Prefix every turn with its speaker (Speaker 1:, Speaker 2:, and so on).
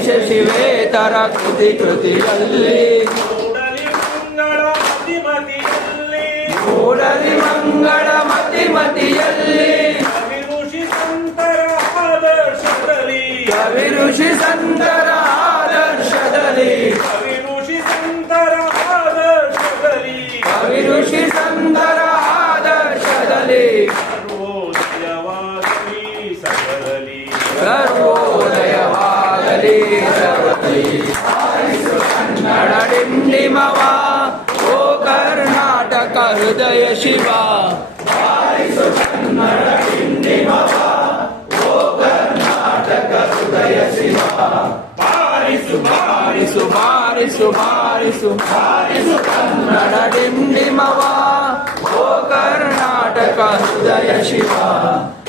Speaker 1: ಶಿವೇತರ ಕೃತಿ ಕೃತಿಯಲ್ಲಿ ಮೂಡಲಿ ಮಂಗಳ ಮತಿ ಮತಿಯಲ್ಲಿ ಕವಿ ಋಷಿ ಸಂತರ ಆದರ್ಶದಲ್ಲಿ ಕವಿ ಋಷಿ ಸಂತರ ಆದರ್ಶದಲ್ಲಿ ಕವಿ ಋಷಿ ಸಂತರ ಆದರ್ಶದಲ್ಲಿ ಕವಿ ಋಷಿ ಸಂತರ ಆದರ್ಶದಲ್ಲಿ ಸರ್ವೋದಯವಾಗಲಿ ಕನ್ನಡ ಡಿಂಡಿಮವ ಓ ಕರ್ನಾಟಕ ಹೃದಯ ಶಿವ ಕನ್ನಡ ಡಿಂಡಿಮವ ಓ ಕರ್ನಾಟಕ ಹೃದಯ ಶಿವ ಬಾರಿಸು ಬಾರಿಸು ಬಾರಿಸು ಬಾರಿಸು ಬಾರಿಸು ಕನ್ನಡ ಡಿಂಡಿಮವ ಓ ಕರ್ನಾಟಕ ಹೃದಯ ಶಿವ